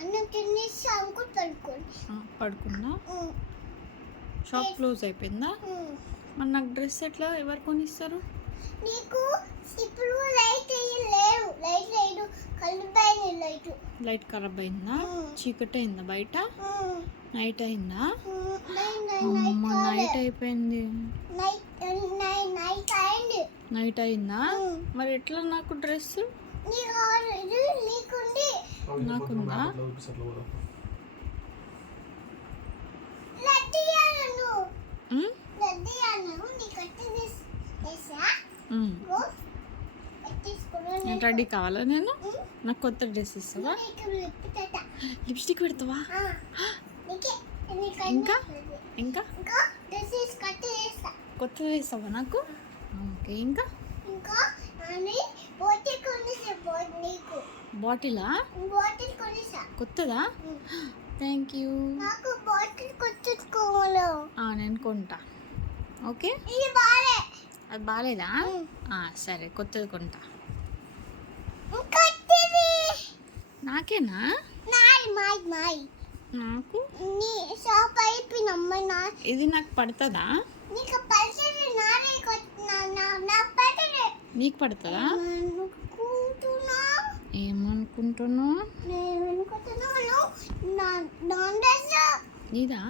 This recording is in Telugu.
అన్నం తినేసి అంకుల్ పడుకోండి. పడుకున్నా. షాప్ క్లోజ్ అయిపోయిందా? మరి నాకు డ్రెస్ ఎట్లా ఎవరు కొనిస్తారు? నీకు ఇప్పుడు లైట్ లేవు, లైట్ లేదు, కలిపోయింది లైట్. లైట్ ఖరాబ్ అయిందా? చీకటి అయిందా బయట? నైట్ అయిందా? అమ్మ నైట్ అయిపోయింది. నైట్ అయిందా? మరి ఎట్లా నాకు డ్రెస్? నాకుందా? రెడీ కావాలా నేను? నాకు కొత్త డ్రెస్ ఇస్తావా? లిప్స్టిక్ పెడతావా? ఇంకా ఇంకా కొత్తది వేస్తావా నాకు? ఓకే. ఇంకా బాటిలా? కొత్తదా? Thank you. నేను కొంటా. ఓకే. అది బాగాలేదా? సరే కొత్తది కొంటా. నాకేనా? నాకు ఇది నాకు పడుతుందా? నీకు పడుతుందా? ఏమనుకుంటున్నావు? నీదా?